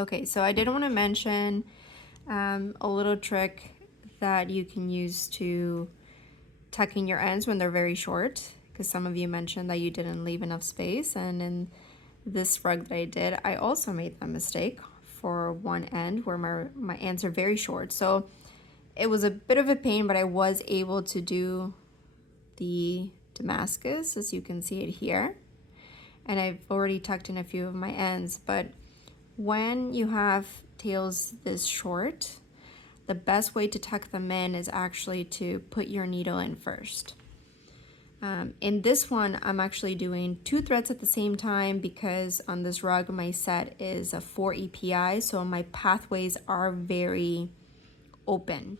Okay, so I did want to mention a little trick that you can use to tuck in your ends when they're very short, because some of you mentioned that you didn't leave enough space, and in this rug that I did, I also made that mistake for one end where my ends are very short. So it was a bit of a pain, but I was able to do the Damascus, as you can see it here. And I've already tucked in a few of my ends, but when you have tails this short, the best way to tuck them in is actually to put your needle in first. In this one, I'm actually doing 2 threads at the same time because on this rug, my set is a 4 EPI, so my pathways are very open.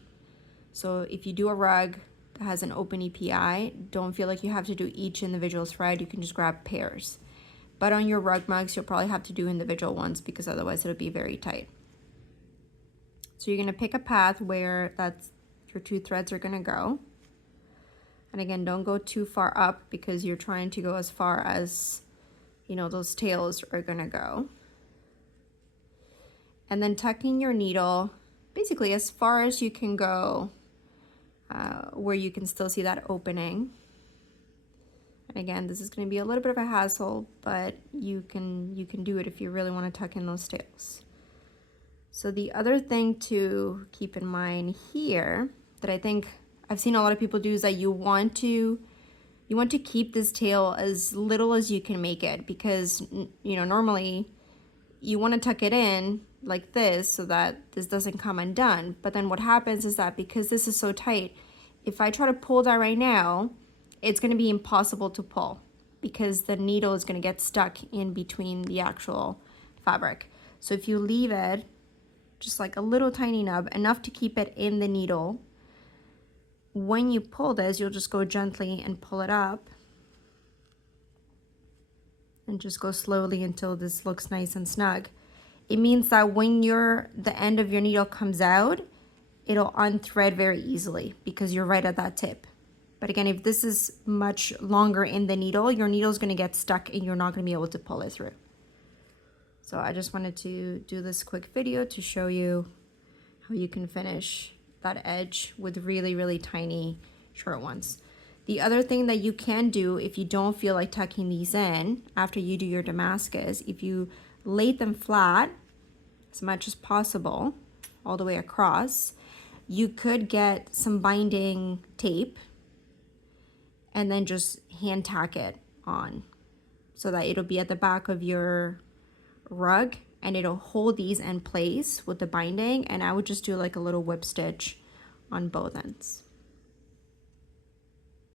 So if you do a rug that has an open EPI, don't feel like you have to do each individual thread. You can just grab pairs. But on your rug mugs, you'll probably have to do individual ones because otherwise it'll be very tight. So you're gonna pick a path where that's your 2 threads are gonna go. And again, don't go too far up because you're trying to go as far as, you know, those tails are gonna go. And then tucking your needle basically as far as you can go, where you can still see that opening. And again, this is going to be a little bit of a hassle, but you can do it if you really want to tuck in those tails. So the other thing to keep in mind here that I think I've seen a lot of people do is that you want to keep this tail as little as you can make it, because you know, normally you want to tuck it in like this so that this doesn't come undone. But then what happens is that because this is so tight, if I try to pull that right now, it's going to be impossible to pull because the needle is going to get stuck in between the actual fabric. So if you leave it just like a little tiny nub, enough to keep it in the needle, when you pull this, you'll just go gently and pull it up and just go slowly until this looks nice and snug. It means that when the end of your needle comes out, it'll unthread very easily because you're right at that tip. But again, if this is much longer in the needle, your needle is going to get stuck and you're not going to be able to pull it through. So I just wanted to do this quick video to show you how you can finish that edge with really, really tiny short ones. The other thing that you can do if you don't feel like tucking these in after you do your Damascus, if you lay them flat as much as possible all the way across, you could get some binding tape and then just hand tack it on so that it'll be at the back of your rug and it'll hold these in place with the binding. And I would just do like a little whip stitch on both ends.